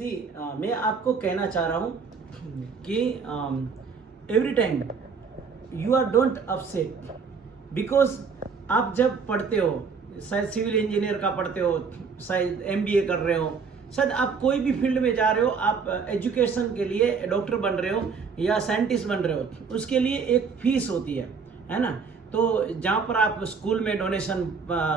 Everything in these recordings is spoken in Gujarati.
सी मैं आपको कहना चाह रहा हूँ कि every time you are don't upset because आप जब पढ़ते हो, शायद सिविल इंजीनियर का पढ़ते हो, शायद एमबीए कर रहे हो, शायद आप कोई भी फ़ील्ड में जा रहे हो, आप एजुकेशन के लिए डॉक्टर बन रहे हो या साइंटिस्ट बन रहे हो, उसके लिए एक फ़ीस होती है है ना? तो जहाँ पर आप स्कूल में डोनेशन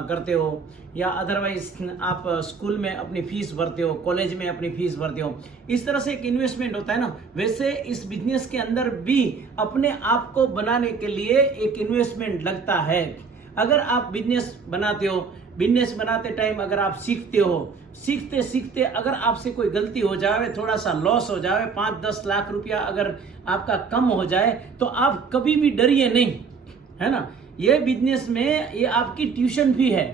करते हो, या अदरवाइज़ आप स्कूल में अपनी फ़ीस भरते हो, कॉलेज में अपनी फ़ीस भरते हो, इस तरह से एक इन्वेस्टमेंट होता है ना। वैसे इस बिज़नेस के अंदर भी अपने आप को बनाने के लिए एक इन्वेस्टमेंट लगता है। अगर आप बिज़नेस बनाते हो बिज़नेस बनाते टाइम अगर आप सीखते हो, सीखते सीखते अगर आपसे कोई गलती हो जाए थोड़ा सा लॉस हो जाए पाँच दस लाख रुपया अगर आपका कम हो जाए तो आप कभी भी डरिए नहीं। है ना? ये बिज़नेस में ये आपकी ट्यूशन भी है.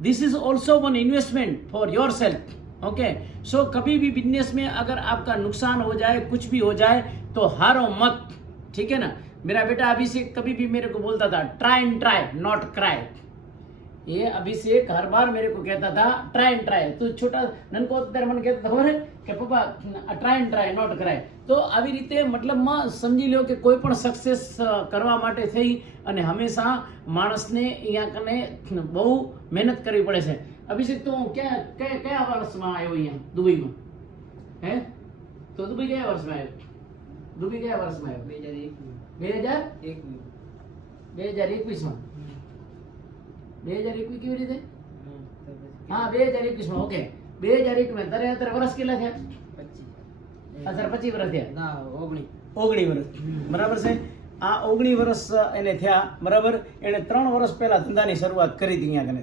This is also one investment for yourself okay so कभी भी बिज़नेस में अगर आपका नुकसान हो जाए, कुछ भी हो जाए तो हारो मत, ठीक है ना? मेरा बेटा अभी से कभी भी मेरे को बोलता था try and try not cry ये अभिषेक हर बार मेरे को कहता था ट्राई एंड ट्राई તો છોટા નનકો ત્યારે મને કહેતો ખબર હે કે પપ્પા ટ્રાય એન્ડ ટ્રાય નોટ કરાય તો આવી રીતે મતલબમાં સમજી લો કે કોઈ પણ સક્સેસ કરવા માટે થઈ અને હંમેશા માણસને અહીંયા કને બહુ મહેનત કરવી પડે છે અભિષેક તું ક્યાં કયા કયા વર્ષમાં આવ્યો અહીંયા દુબઈમાં હે તો દુબઈ કયા વર્ષમાં આવ્યો દુબઈ કયા વર્ષમાં આવ્યો બે હજાર બે હજાર એકવીસમાં બે હજાર એકવીસ કેવી રીતે? હા બે હજાર એકવીસમાં ઓકે. બે હજાર એકવીસ તારે અત્યારે વર્ષ કેટલા થયા? અત્યારે પચીસ વર્ષ થયા. ઓગણી. વર્ષ બરાબર છે? આ ઓગણી વર્ષ એને થયા બરાબર? એણે ત્રણ વર્ષ પહેલા ધંધાની શરૂઆત કરી હતી અહીંયા કને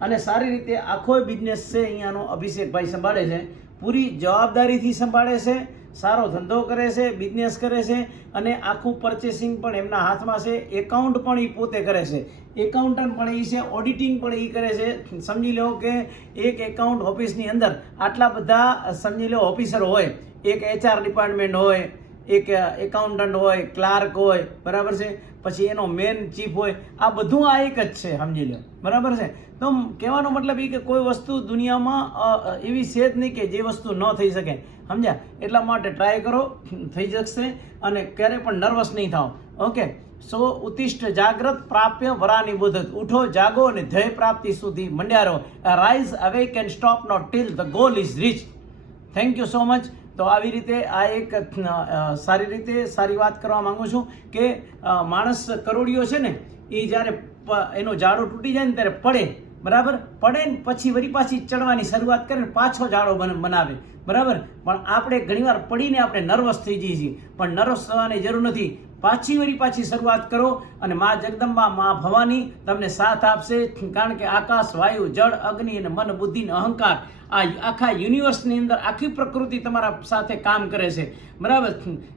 અને સારી રીતે આખો બિઝનેસ છે અહીંયાનો અભિષેકભાઈ સંભાળે છે. પૂરી જવાબદારીથી સંભાળે છે, સારો ધંધો કરે છે બિઝનેસ કરે છે અને આખું પરચેસિંગ પણ એમના હાથમાં છે. એકાઉન્ટ પણ એ પોતે કરે છે. એકાઉન્ટન્ટ પણ એ છે ઓડિટિંગ પણ એ કરે છે. સમજી લો કે એક એકાઉન્ટ ઓફિસની અંદર આટલા બધા, સમજી લો ઓફિસર હોય, એક એચઆર ડિપાર્ટમેન્ટ હોય એક એકાઉન્ટન્ટ હોય ક્લાર્ક હોય, બરાબર છે? પછી એનો મેન ચીફ હોય, આ બધું આ એક જ છે, સમજી લો. બરાબર છે? તો કહેવાનો મતલબ એ કે કોઈ વસ્તુ દુનિયામાં એવી છે જ નહીં કે જે વસ્તુ ન થઈ શકે. સમજ્યા? એટલા માટે ટ્રાય કરો, થઈ જશે અને ક્યારે પણ નર્વસ નહીં થાવ ઓકે સો ઉત્તિષ્ઠ જાગ્રત, પ્રાપ્ય વરાની બુદ્ધ ઉઠો, જાગો અને ધ્યેય પ્રાપ્તિ સુધી મંડ્યા રહો. Rise awake and stop not till the goal is reach thank you so much તો આવી રીતે આ એક સારી રીતે સારી વાત કરવા માંગુ છું કે માણસ કરોડિયો છે ને એ જ્યારે એનો જાડો તૂટી જાય ને ત્યારે પડે, બરાબર? પડે ને પછી વરી પાછી ચડવાની શરૂઆત કરે ને પાછો જાડો બન- બનાવે, બરાબર? પણ આપણે ઘણીવાર પડીને આપણે નર્વસ થઈ જઈએ છીએ, પણ નર્વસ થવાની જરૂર નથી. પાછી વળી પાછી શરૂઆત કરો અને મા જગદંબા, મા ભવાની તમને સાથ આપશે, કારણ કે આકાશ, વાયુ, જળ, અગ્નિ અને મન, બુદ્ધિ અહંકાર આ આખા યુનિવર્સની અંદર આખી પ્રકૃતિ તમારા સાથે કામ કરે છે. બરાબર?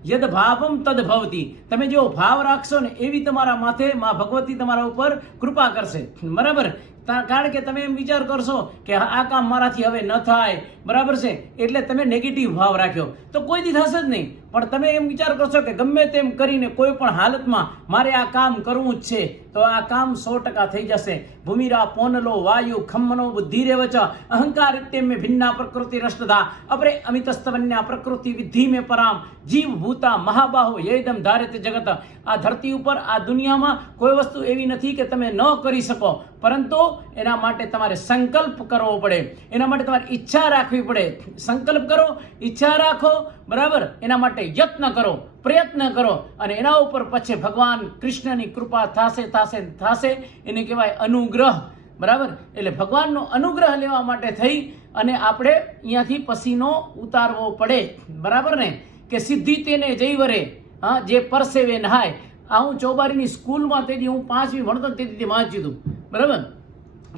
યદ ભાવમ તદ ભવતી. તમે જેવો ભાવ રાખશો ને એવી તમારા માથે મા ભગવતી તમારા ઉપર કૃપા કરશે. બરાબર? કારણ કે તમે એમ વિચાર કરશો કે આ કામ મારાથી હવે ન થાય. બરાબર છે? એટલે તમે નેગેટિવ ભાવ રાખ્યો. તો કોઈ દી થશે જ નહીં. પણ તમે એમ વિચાર કરશો કે ગમે તેમ કરીને કોઈ પણ હાલતમાં મારે આ કામ કરવું જ છે. તો આ કામ સો ટકા થઈ જશે. ભૂમિરા, પોનલો, વાયુ ખમ્મનો બુદ્ધિરેવચ અહંકાર ઇત્યમે ભિન્ના પ્રકૃતિ રષ્ટધા અપરે અમિતસ્તવન્યા પ્રકૃતિ વિધિ મે પરામ. જીવ, ભૂતા, મહાબાહો, યદમ ધારિત જગત. આ ધરતી ઉપર, આ દુનિયામાં કોઈ વસ્તુ એવી નથી કે તમે ન કરી શકો. પરંતુ એના માટે તમારે સંકલ્પ કરવો પડે. એના માટે તમારે ઈચ્છા રાખવી પડે. સંકલ્પ કરો, ઈચ્છા રાખો બરાબર? એના માટે યત્ન કરો, પ્રયત્ન કરો અને એના ઉપર પછી ભગવાન કૃષ્ણની કૃપા થાશે થાશે થાશે. એને કહેવાય અનુગ્રહ. બરાબર? એટલે ભગવાનનો અનુગ્રહ લેવા માટે થઈ અને આપણે અહીંયાથી પસીનો ઉતારવો પડે. બરાબર ને? કે સિદ્ધિ તેને જઈ વરે. હા, જે પરસેવે નહાય. આ હું ચોબારીની સ્કૂલમાં તેથી હું પાંચમી ભણતો તેથી વાંચ્યું હતું બરાબર?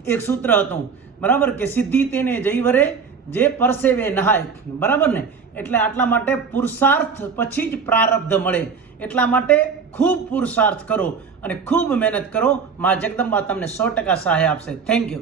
એક સૂત્ર હતું. બરાબર? કે સિદ્ધિ તેને જઈ વરે જે પરસેવે નહાય. બરાબર ને? એટલે આટલા માટે પુરુષાર્થ પછી જ પ્રારબ્ધ મળે. એટલા માટે ખૂબ પુરુષાર્થ કરો અને ખૂબ મહેનત કરો. મા જગદંબા તમને સો ટકા સહાય આપશે. Thank you